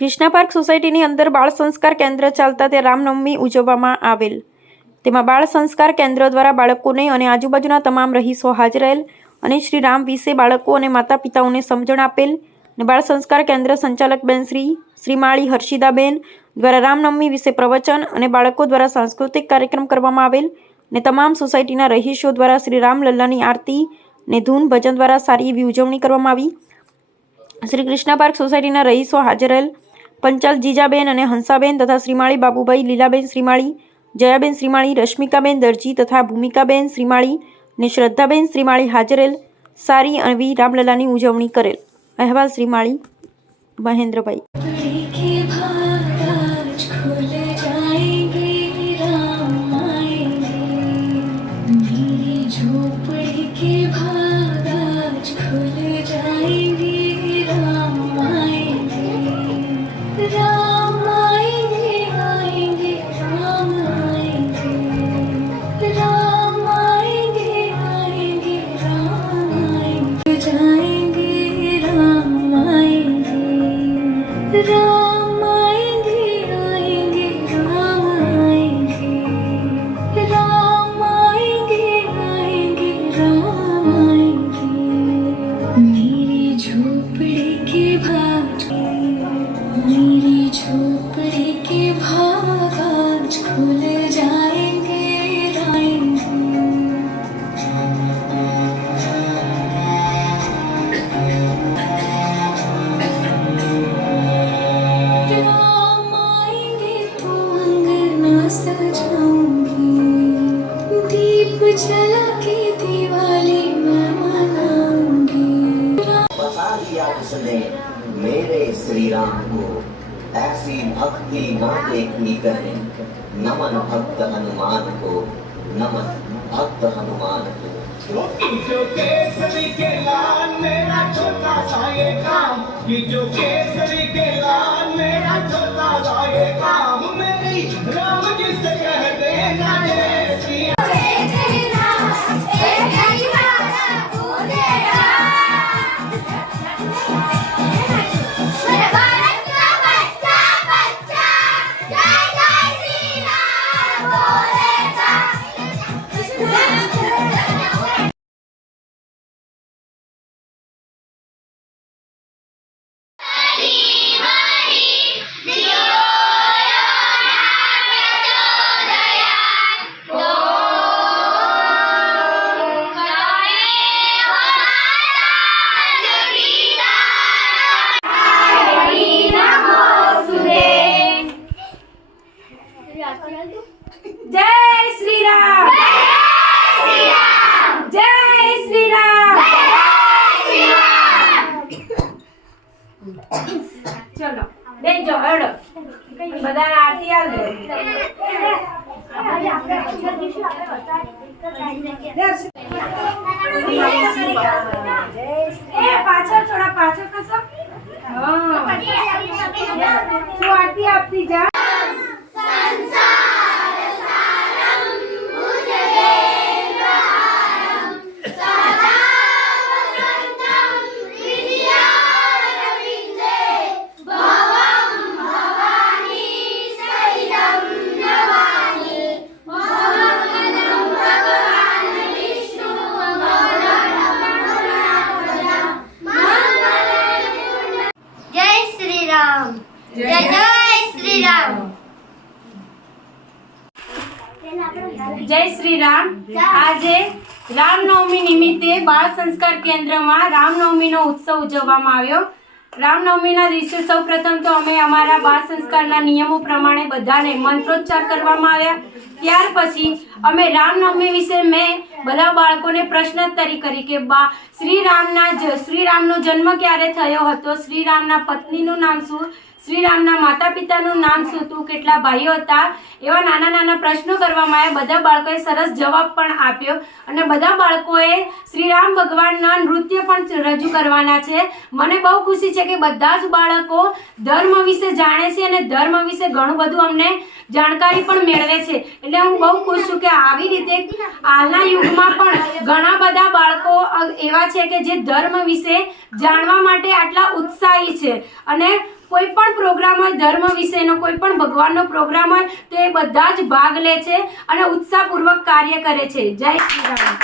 Krishna park સોસાયટીની અંદર બાળ સંસ્કાર કેન્દ્ર ચાલતા તે રામનવમી ઉજવવામાં આવેલ, તેમાં બાળ સંસ્કાર કેન્દ્ર દ્વારા બાળકોને અને આજુબાજુના તમામ રહીશો હાજર રહેલ અને શ્રી રામ વિશે બાળકો અને માતા પિતાઓને સમજણ આપેલ અને બાળ સંસ્કાર કેન્દ્ર સંચાલક બેન શ્રીમાળી હર્ષિદાબેન દ્વારા રામનવમી વિશે પ્રવચન અને બાળકો દ્વારા સાંસ્કૃતિક કાર્યક્રમ કરવામાં આવેલ અને તમામ સોસાયટીના રહીશો દ્વારા શ્રી રામલલ્લાની આરતી અને ધૂન ભજન દ્વારા સારી એવી ઉજવણી કરવામાં આવી। શ્રી કૃષ્ણા પાર્ક સોસાયટીના રહીશો હાજર રહેલ પંચાલ જીજાબેન અને હંસાબેન તથા શ્રીમાળી બાબુભાઈ, લીલાબેન શ્રીમાળી, જયાબેન શ્રીમાળી, રશ્મિકાબેન દરજી તથા ભૂમિકાબેન શ્રીમાળી અને શ્રદ્ધાબેન શ્રીમાળી હાજર રહેલ સારી એવી રામલલ્લાની ઉજવણી કરેલ। અહેવાલ શ્રીમાળી મહેન્દ્રભાઈ। मेरे श्री राम को ऐसी भक्ति न देखनी कहे, नमन भक्त हनुमान को, नमन भक्त हनुमान को। जो केसरी के लाल मेरा छोटा सा ये काम, ये जो केसरी के लाल मेरा छोटा सा ये काम, मेरी राम जी से कह देना जय श्री चलो बेजो हेडो बधाने आरती आल दे। ए पाछळ थोड़ा पाछळ कसो हां तो आरती आपती जा। जय जय श्री राम। जय श्री राम। आज रामनवमी निमित्ते बाळ संस्कार केंद्र में रामनवमी नो उत्सव उजववामां आव्यो। रामनवमीना दिवसे सौ प्रथम तो अमे अमारा बाळ संस्कारना नियमों प्रमाणे बधाने मंत्रोच्चार करवामां आव्या। त्यार पछी अमे रामनवमी विषे मैं बधा बाळकोने प्रश्नोत्तरी करी के श्रीरामनो जन्म क्यारे थयो हतो, श्रीरामना पत्नीनुं नाम शुं, श्रीरामना माता पितानुं नाम शुं हतुं, केटला भाईओ हता, एवा नाना नाना प्रश्नो करवामां आव्या। बधा बाळकोए सरस जवाब पण आप्यो अने बधा बाळकोए श्रीराम भगवानना नृत्य पण रजू करवाना छे। मने बहु खुशी छे के बधा ज बाळको धर्म विषे जाणे छे अने धर्म विषे घणुं बधुं अमने जाणकारी पण मेळवे छे। એટલે હું બહુ ખુશ છું કે આવી રીતે હાલના યુગમાં પણ ઘણા બધા બાળકો એવા છે કે જે ધર્મ વિશે જાણવા માટે આટલા ઉત્સાહી છે અને કોઈ પણ પ્રોગ્રામ હોય, ધર્મ વિશેનો કોઈ પણ ભગવાનનો પ્રોગ્રામ હોય તો એ બધા જ ભાગ લે છે અને ઉત્સાહપૂર્વક કાર્ય કરે છે. જય શ્રી રામ.